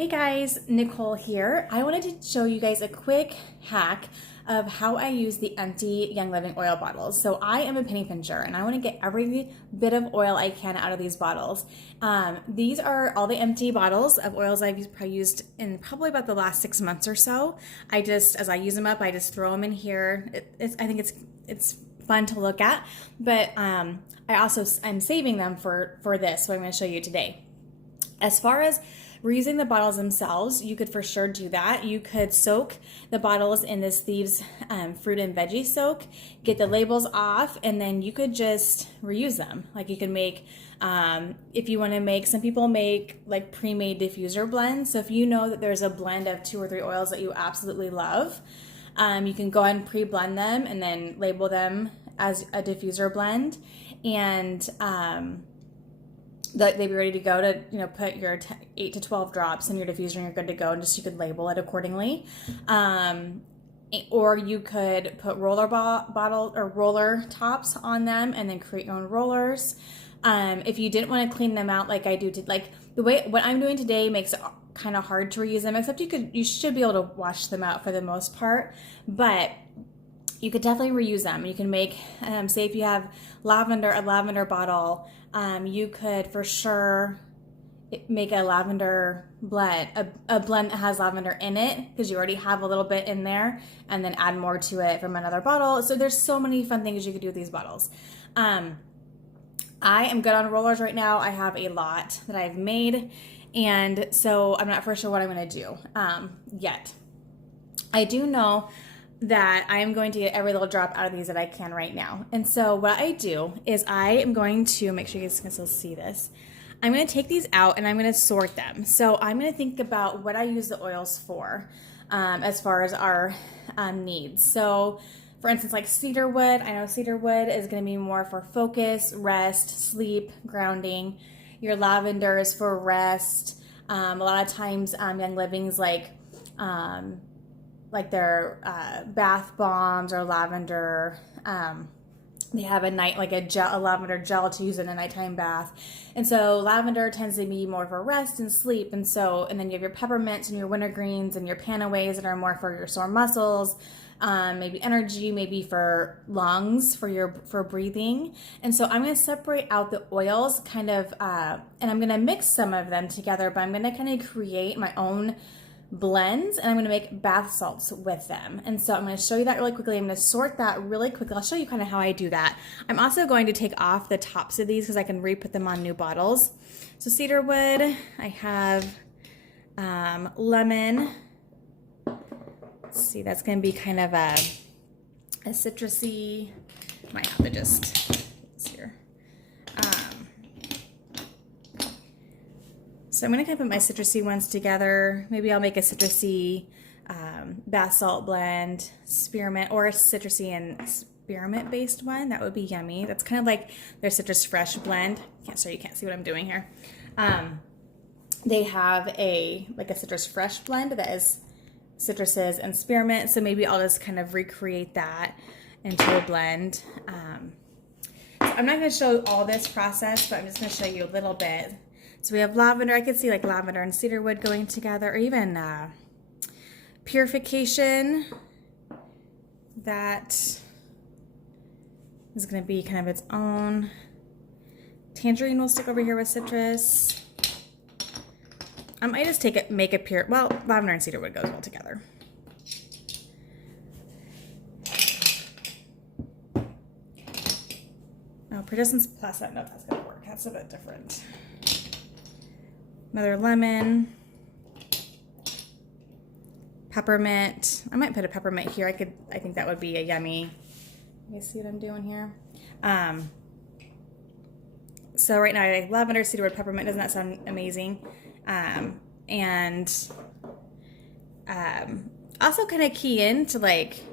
Hey guys, Nicole here. I wanted to show you guys a quick hack of how I use the empty Young Living oil bottles. So I am a penny pincher and I want to get every bit of oil I can out of these bottles. These are all the empty bottles of oils I've used in probably about the last 6 months or so. As I use them up, I just throw them in here. I think it's fun to look at, but I'm saving them for this, so I'm going to show you today. As far as reusing the bottles themselves, you could for sure do that. You could soak the bottles in this Thieves fruit and veggie soak, get the labels off, and then you could just reuse them. Like you can make, if you want to make, some people make like pre-made diffuser blends. So if you know that there's a blend of 2 or 3 oils that you absolutely love, you can go ahead and pre-blend them and then label them as a diffuser blend, and they'd be ready to go to, put your 8 to 12 drops in your diffuser and you're good to go, and you could label it accordingly. Or you could put bottle or roller tops on them and then create your own rollers. If you didn't want to clean them out like I do, what I'm doing today makes it kind of hard to reuse them, except you should be able to wash them out for the most part, but you could definitely reuse them. You can make, say if you have a lavender bottle, you could for sure make a lavender blend, a blend that has lavender in it, because you already have a little bit in there, and then add more to it from another bottle. So there's so many fun things you could do with these bottles. I am good on rollers right now. I have a lot that I've made, and so I'm not for sure what I'm going to do yet. I do know that I am going to get every little drop out of these that I can right now. And so what I do is I am going to make sure you guys can still see this. I'm going to take these out and I'm going to sort them. So I'm going to think about what I use the oils for as far as our needs. So for instance, like cedar wood, I know cedar wood is going to be more for focus, rest, sleep, grounding. Your lavender is for rest. A lot of times Young Living's like their bath bombs or lavender. They have a lavender gel to use in a nighttime bath. And so lavender tends to be more for rest and sleep. And then you have your peppermints and your wintergreens and your panaways that are more for your sore muscles, maybe energy, maybe for lungs, for breathing. And so I'm going to separate out the oils and I'm going to mix some of them together, but I'm going to kind of create my own blends, and I'm going to make bath salts with them. And so I'm going to show you that really quickly. I'm going to sort that really quickly. I'll show you kind of how I do that. I'm also going to take off the tops of these because I can re-put them on new bottles. So cedar wood, I have lemon. Let's see, that's going to be kind of a citrusy. Might have to just here. So I'm going to kind of put my citrusy ones together. Maybe I'll make a citrusy bath salt blend, spearmint, or a citrusy and spearmint based one. That would be yummy. That's kind of like their citrus fresh blend. You can't see what I'm doing here. They have a citrus fresh blend that is citruses and spearmint. So maybe I'll just kind of recreate that into a blend. So I'm not going to show all this process, but I'm just going to show you a little bit. So we have lavender. I could see like lavender and cedarwood going together, or even purification. That is going to be kind of its own. Tangerine will stick over here with citrus. I might just lavender and cedarwood goes well together. Oh, Predestin's Plus, I don't know if that's going to work. That's a bit different. Another lemon, peppermint. I might put a peppermint here. I think that would be a yummy. You guys see what I'm doing here? So right now I have lavender, cedarwood, peppermint. Doesn't that sound amazing? Also kind of key into like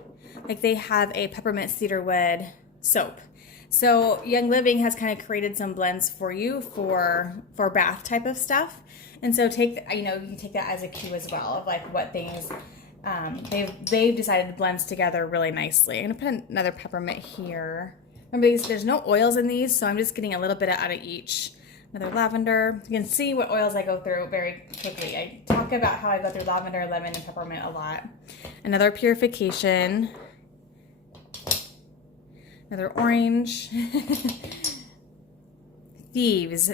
they have a peppermint cedarwood soap. So Young Living has kind of created some blends for you for bath type of stuff. And so you can take that as a cue as well of like what things they've decided to blend together really nicely. I'm gonna put another peppermint here. Remember there's no oils in these, so I'm just getting a little bit out of each Another lavender. You can see what oils I go through very quickly. I talk about how I go through lavender, lemon, and peppermint a lot. Another purification. Another orange. Thieves.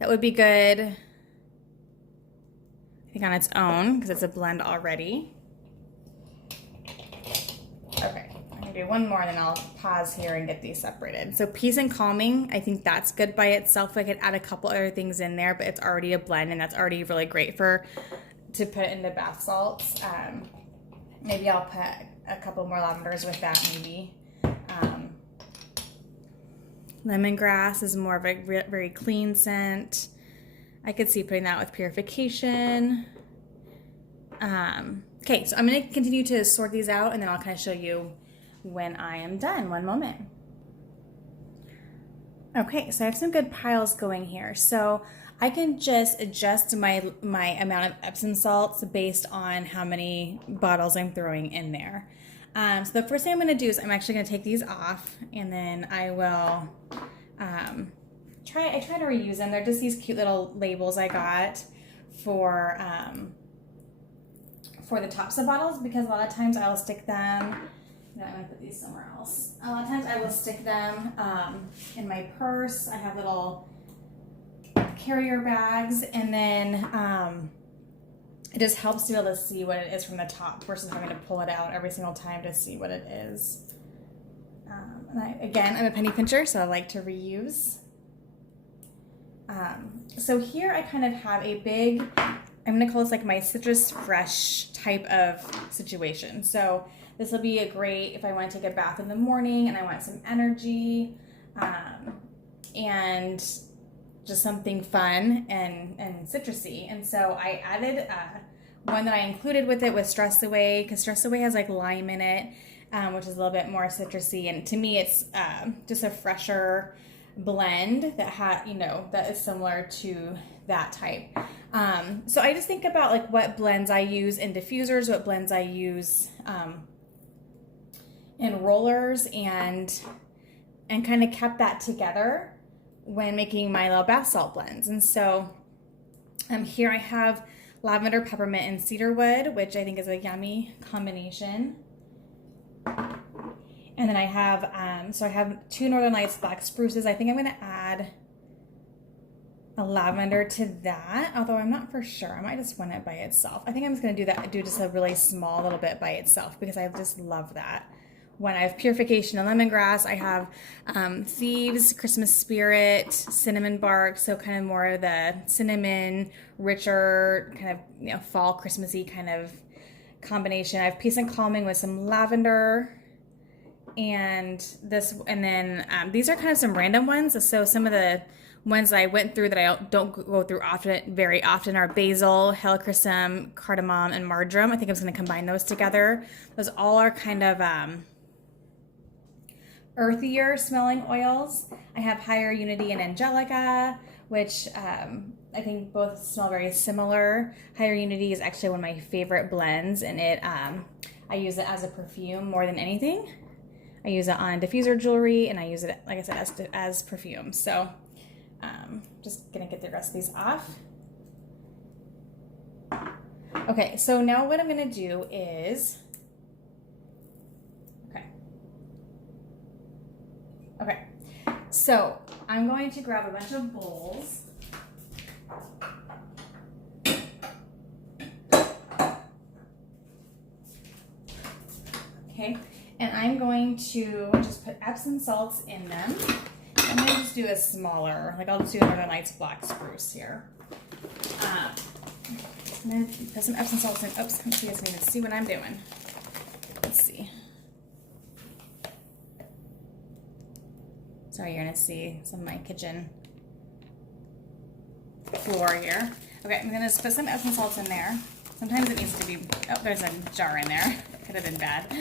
That would be good, I think, on its own because it's a blend already. Okay, I'm gonna do one more and then I'll pause here and get these separated. So Peace and Calming, I think that's good by itself. I could add a couple other things in there, but it's already a blend and that's already really great to put into bath salts. Maybe I'll put a couple more lavenders with that maybe. Lemongrass is more of a very clean scent. I could see putting that with purification. Okay, so I'm going to continue to sort these out and then I'll kind of show you when I am done. One moment. Okay, so I have some good piles going here. So I can just adjust my amount of Epsom salts based on how many bottles I'm throwing in there. So the first thing I'm going to do is I'm actually going to take these off and then I will I try to reuse them. They're just these cute little labels I got for the tops of bottles because a lot of times I'll stick them, I'm going to put these somewhere else. A lot of times I will stick them in my purse. I have little carrier bags and then it just helps to be able to see what it is from the top versus having to pull it out every single time to see what it is. Again, I'm a penny pincher, so I like to reuse. So here I kind of have a big, I'm going to call this like my citrus fresh type of situation. So this will be a great if I want to take a bath in the morning and I want some energy and just something fun and citrusy. And so I added one that I included with it was Stress Away, because Stress Away has like lime in it, which is a little bit more citrusy. And to me, it's just a fresher blend that that is similar to that type. So I just think about like what blends I use in diffusers, what blends I use in rollers, and kind of kept that together when making my little bath salt blends. And so here I have lavender, peppermint, and cedarwood, which I think is a yummy combination. And then I have, so I have 2 Northern Lights black spruces. I think I'm gonna add a lavender to that, although I'm not for sure. I might just want it by itself. I think I'm just gonna do just a really small little bit by itself because I just love that. When I have Purification and Lemongrass, I have Thieves, Christmas Spirit, Cinnamon Bark, so kind of more of the cinnamon, richer, kind of fall Christmassy kind of combination. I have Peace and Calming with some lavender, and then these are kind of some random ones. So some of the ones I went through that I don't go through very often are basil, helichrysum, cardamom, and marjoram. I think I'm just going to combine those together. Those all are kind of earthier smelling oils. I have Higher Unity and Angelica, which I think both smell very similar. Higher Unity is actually one of my favorite blends, and I use it as a perfume more than anything. I use it on diffuser jewelry, and I use it, like I said, as perfume. So just gonna get the rest of these off. Okay, so now what I'm gonna do is, okay, so I'm going to grab a bunch of bowls. Okay, and I'm going to just put Epsom salts in them. I'm going to just do a smaller, like I'll just do Northern Lights black spruce here. I'm going to put some Epsom salts in. Oops, you guys can even see what I'm doing. Let's see. Sorry, you're going to see some of my kitchen floor here. Okay, I'm going to put some Epsom salts in there. Sometimes it needs to be, oh, there's a jar in there. Could have been bad.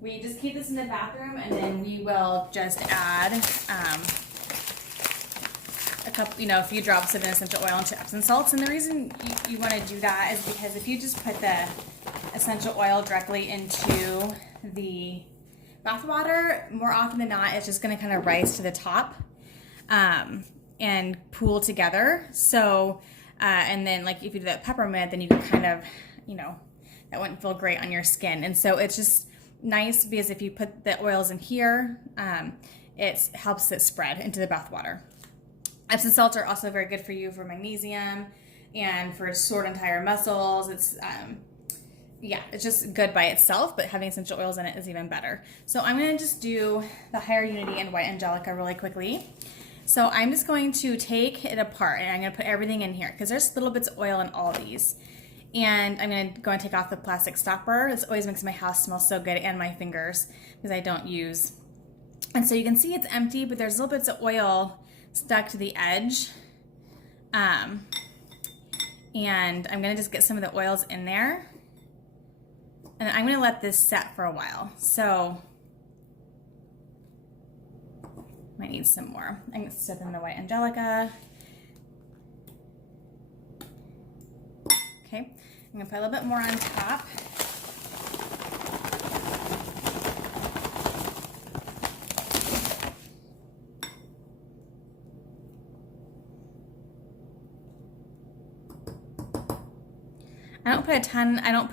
We just keep this in the bathroom, and then we will just add a few drops of essential oil into Epsom salts. And the reason you want to do that is because if you just put the essential oil directly into the bath water, more often than not, it's just going to kind of rise to the top. and pool together. So, and then like if you do that peppermint, then you can kind of, you know, that wouldn't feel great on your skin. And so it's just nice because if you put the oils in here, it helps it spread into the bath water. Epsom salts are also very good for you for magnesium and for sore and tired muscles. It's yeah, it's just good by itself, but having essential oils in it is even better. So I'm going to just do the Higher Unity and White Angelica really quickly. So I'm just going to take it apart and I'm going to put everything in here because there's little bits of oil in all these. And I'm going to go and take off the plastic stopper. This always makes my house smell so good, and my fingers, because I don't use. And so you can see it's empty, but there's little bits of oil stuck to the edge. And I'm going to just get some of the oils in there. And I'm going to let this set for a while. So, might need some more. I'm going to set in the White Angelica. Okay, I'm going to put a little bit more on top. I don't put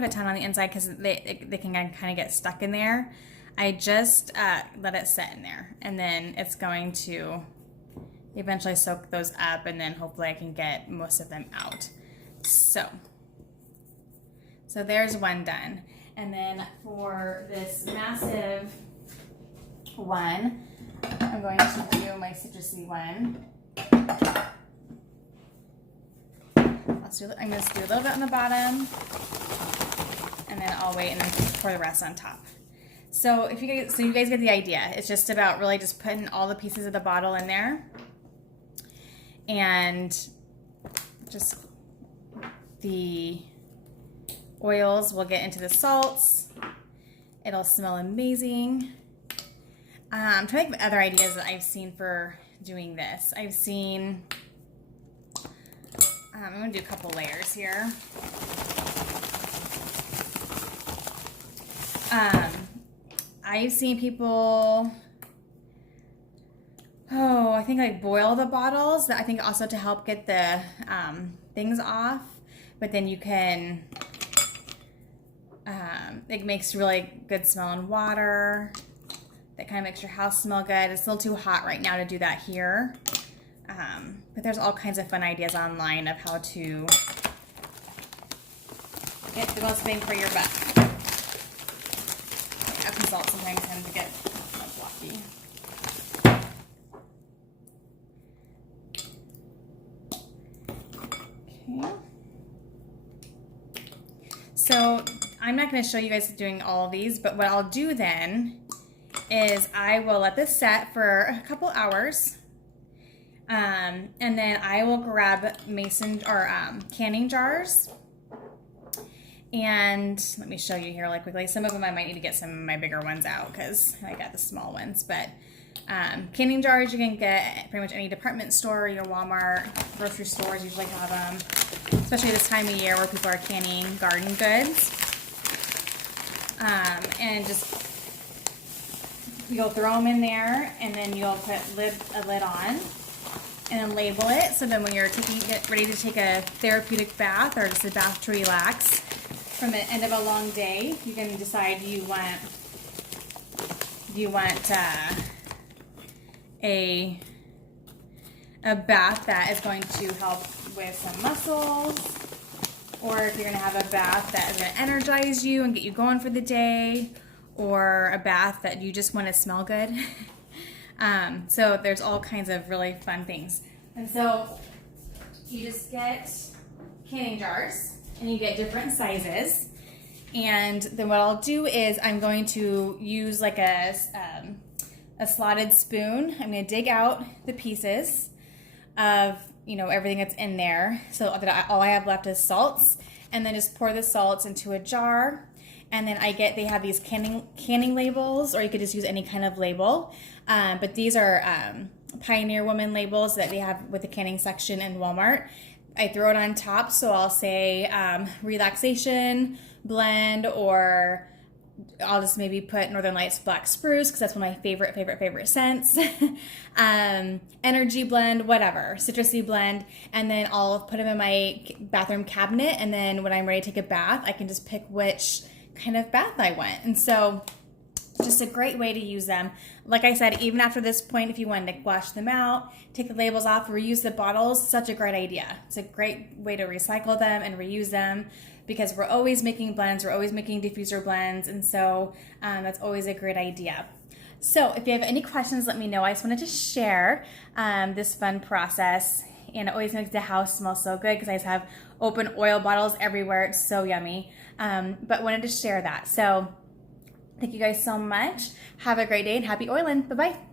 a ton on the inside because they can kind of get stuck in there. I just let it set in there, and then it's going to eventually soak those up, and then hopefully I can get most of them out. So there's one done. And then for this massive one, I'm going to do my citrusy one. I'm going to do a little bit on the bottom, and then I'll wait and then pour the rest on top. So you guys get the idea. It's just about really just putting all the pieces of the bottle in there, and just the oils will get into the salts. It'll smell amazing. I'm trying to think of other ideas that I've seen for doing this. I've seen. I'm going to do a couple layers here. I've seen people, I think like boil the bottles. I think also to help get the things off. But then you can, it makes really good smelling water. That kind of makes your house smell good. It's a little too hot right now to do that here. But there's all kinds of fun ideas online of how to get the most bang for your buck. Epsom salt sometimes tends to get blocky. Okay. So I'm not going to show you guys doing all of these, but what I'll do then is I will let this set for a couple hours. And then I will grab mason or canning jars, and let me show you here really quickly. Some of them I might need to get some of my bigger ones out because I got the small ones. But canning jars you can get at pretty much any department store, your Walmart, grocery stores usually have them, especially this time of year where people are canning garden goods. And just you'll throw them in there, and then you'll put a lid on. And then label it, so then when you're ready to take a therapeutic bath or just a bath to relax from the end of a long day, you can decide do you want a bath that is going to help with some muscles, or if you're going to have a bath that is going to energize you and get you going for the day, or a bath that you just want to smell good. So there's all kinds of really fun things. And so you just get canning jars, and you get different sizes. And then what I'll do is I'm going to use like a slotted spoon. I'm going to dig out the pieces of, everything that's in there, so that all I have left is salts, and then just pour the salts into a jar. And then they have these canning labels, or you could just use any kind of label. But these are Pioneer Woman labels that they have with the canning section in Walmart. I throw it on top, so I'll say relaxation, blend, or I'll just maybe put Northern Lights Black Spruce because that's one of my favorite scents. Energy blend, whatever, citrusy blend. And then I'll put them in my bathroom cabinet. And then when I'm ready to take a bath, I can just pick which kind of bath I want. And so just a great way to use them. Like I said, even after this point, if you wanted to wash them out, take the labels off, reuse the bottles, such a great idea. It's a great way to recycle them and reuse them because we're always making blends, we're always making diffuser blends, and so that's always a great idea. So if you have any questions, let me know. I just wanted to share this fun process, and it always makes the house smell so good because I just have open oil bottles everywhere. It's so yummy, but wanted to share that. So thank you guys so much. Have a great day and happy oiling. Bye-bye.